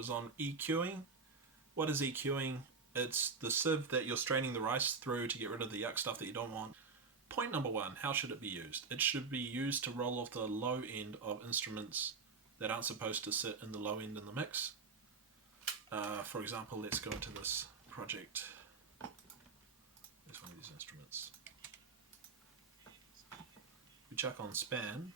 was on EQing. What is EQing? It's the sieve that you're straining the rice through to get rid of the yuck stuff that you don't want. Point number one, how should it be used? It should be used to roll off the low end of instruments that aren't supposed to sit in the low end in the mix. For example, let's go into this project. There's one of these instruments. We chuck on span.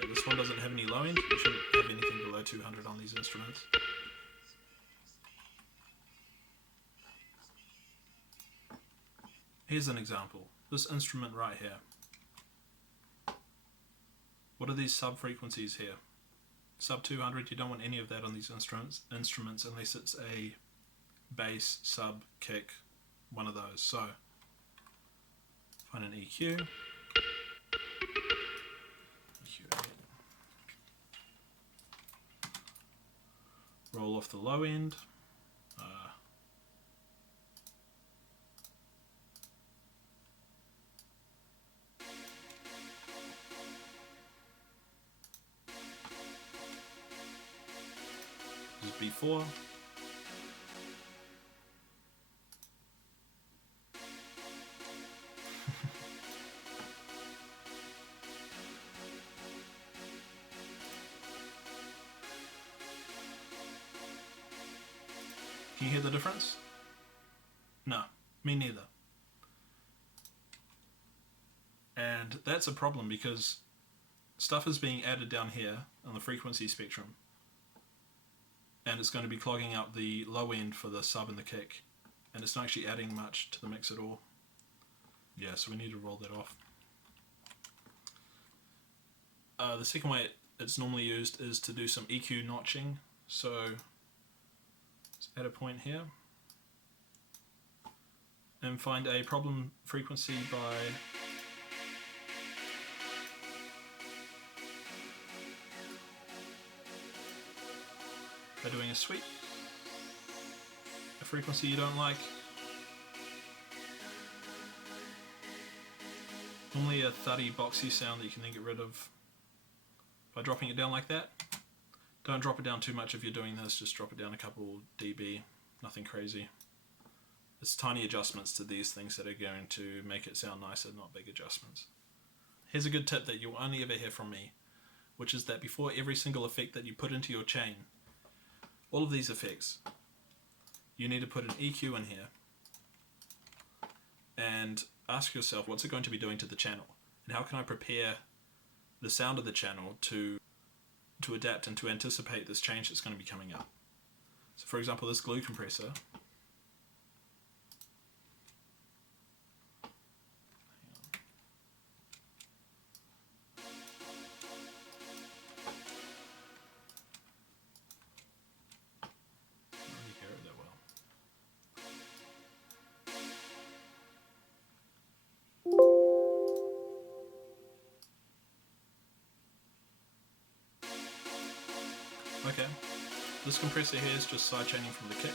Okay, this one doesn't have any low end. You shouldn't have anything below 200 on these instruments. Here's an example. This instrument right here. What are these sub frequencies here? Sub 200, you don't want any of that on these instruments unless it's a bass, sub, kick, one of those. So, find an EQ. Roll off the low end. This is B4. Can you hear the difference? No, me neither. And that's a problem because stuff is being added down here on the frequency spectrum, and it's going to be clogging up the low end for the sub and the kick, and it's not actually adding much to the mix at all. Yeah, so we need to roll that off. The second way it's normally used is to do some EQ notching. So let's add a point here and find a problem frequency by doing a sweep, a frequency you don't like. Normally a thuddy boxy sound that you can then get rid of by dropping it down like that. Don't drop it down too much if you're doing this, just drop it down a couple dB, nothing crazy. It's tiny adjustments to these things that are going to make it sound nicer, not big adjustments. Here's a good tip that you'll only ever hear from me, which is that before every single effect that you put into your chain, all of these effects, you need to put an EQ in here and ask yourself, what's it going to be doing to the channel? And how can I prepare the sound of the channel to adapt and to anticipate this change that's going to be coming up? So for example, this glue compressor, okay, this compressor here is just sidechaining from the kick.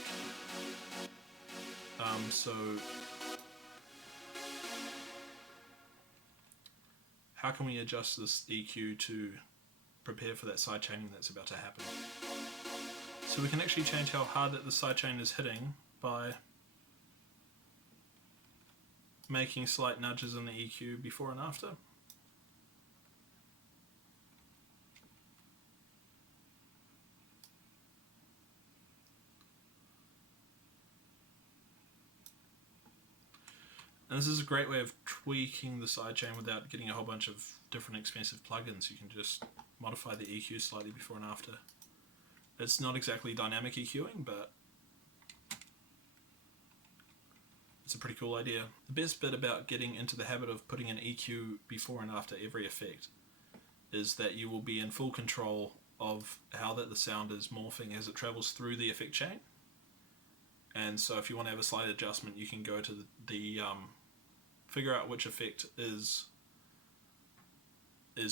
So how can we adjust this EQ to prepare for that sidechaining that's about to happen? So we can actually change how hard that the sidechain is hitting by making slight nudges in the EQ before and after. And this is a great way of tweaking the sidechain without getting a whole bunch of different expensive plugins. You can just modify the EQ slightly before and after. It's not exactly dynamic EQing, but it's a pretty cool idea. The best bit about getting into the habit of putting an EQ before and after every effect is that you will be in full control of how that the sound is morphing as it travels through the effect chain. And so if you want to have a slight adjustment, you can go to the figure out which effect is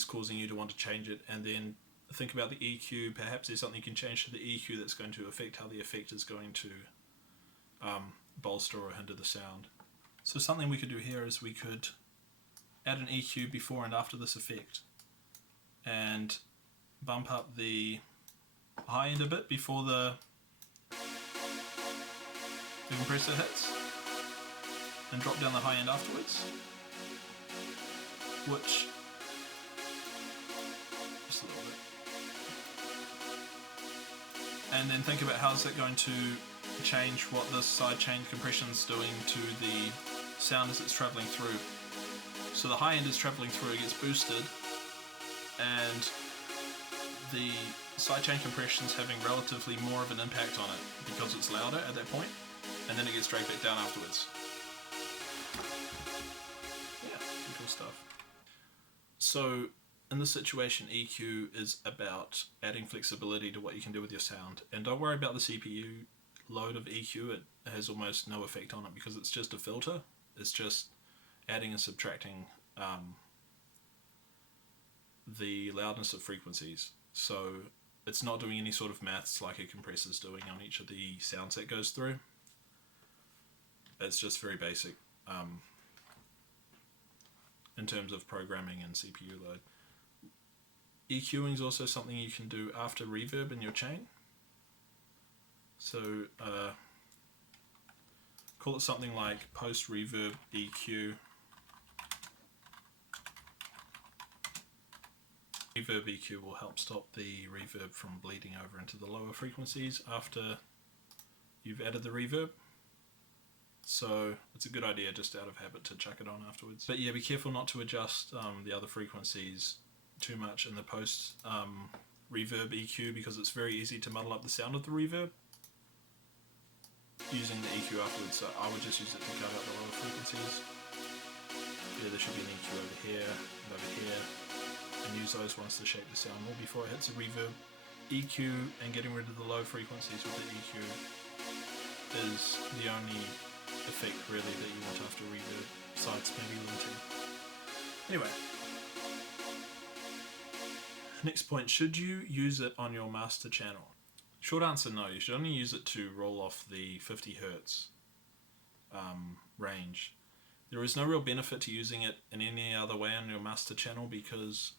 causing you to want to change it, and then think about the EQ. Perhaps there's something you can change to the EQ that's going to affect how the effect is going to bolster or hinder the sound. So something we could do here is we could add an EQ before and after this effect, and bump up the high end a bit before the compressor hits, and drop down the high end afterwards, which, just a little bit, and then think about how is it going to change what this sidechain compression is doing to the sound as it's travelling through. So the high end is travelling through, it gets boosted, and the sidechain compression is having relatively more of an impact on it because it's louder at that point, and then it gets dragged back down afterwards. Yeah, cool stuff. So in this situation, EQ is about adding flexibility to what you can do with your sound, and don't worry about the CPU load of EQ. It has almost no effect on it because it's just a filter. It's just adding and subtracting the loudness of frequencies. So it's not doing any sort of maths like a compressor is doing on each of the sounds that goes through. It's just very basic in terms of programming and CPU load. EQing is also something you can do after reverb in your chain. So call it something like post reverb EQ. Reverb EQ will help stop the reverb from bleeding over into the lower frequencies after you've added the reverb. So it's a good idea just out of habit to chuck it on afterwards. But yeah, be careful not to adjust the other frequencies too much in the post reverb EQ, because it's very easy to muddle up the sound of the reverb using the EQ afterwards. So I would just use it to cut out the lower frequencies. Yeah, there should be an EQ over here and over here, and use those ones to shape the sound more before it hits a reverb. EQ and getting rid of the low frequencies with the EQ is the only effect really that you want after reverb, besides maybe limiting. Anyway, next point, should you use it on your master channel? Short answer, no. You should only use it to roll off the 50 Hz range. There is no real benefit to using it in any other way on your master channel, because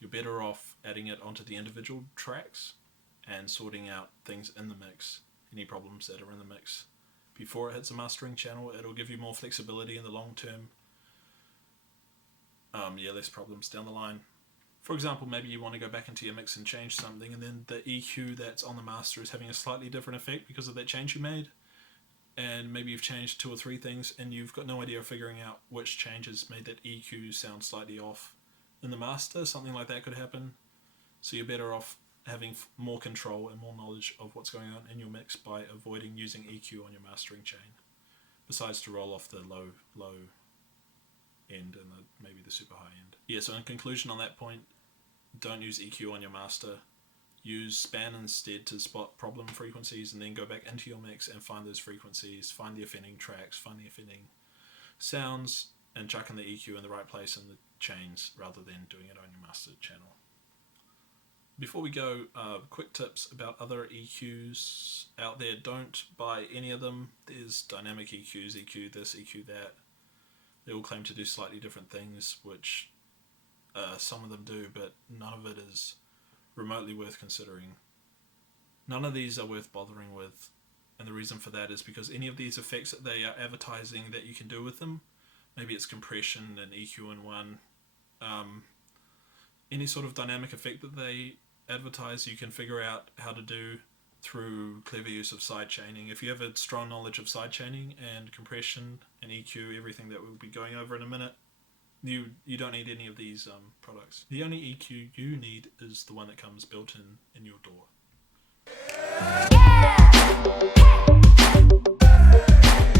you're better off adding it onto the individual tracks and sorting out things in the mix, any problems that are in the mix. Before it hits a mastering channel, it'll give you more flexibility in the long term. Less problems down the line. For example, maybe you want to go back into your mix and change something, and then the EQ that's on the master is having a slightly different effect because of that change you made. And maybe you've changed 2 or 3 things and you've got no idea of figuring out which changes made that EQ sound slightly off in the master. Something like that could happen. So you're better off having more control and more knowledge of what's going on in your mix by avoiding using EQ on your mastering chain, besides to roll off the low end and maybe the super high end. Yeah, so in conclusion on that point, don't use EQ on your master. Use span instead to spot problem frequencies, and then go back into your mix and find those frequencies, find the offending tracks, find the offending sounds, and chuck in the EQ in the right place in the chains rather than doing it on your master channel. Before we go, quick tips about other EQs out there. Don't buy any of them. There's dynamic EQs, EQ this, EQ that. They all claim to do slightly different things, which some of them do, but none of it is remotely worth considering. None of these are worth bothering with, and the reason for that is because any of these effects that they are advertising that you can do with them, maybe it's compression and EQ in one, any sort of dynamic effect that they advertise, you can figure out how to do through clever use of sidechaining. If you have a strong knowledge of sidechaining and compression and EQ, everything that we'll be going over in a minute, you don't need any of these products. The only EQ you need is the one that comes built in your DAW.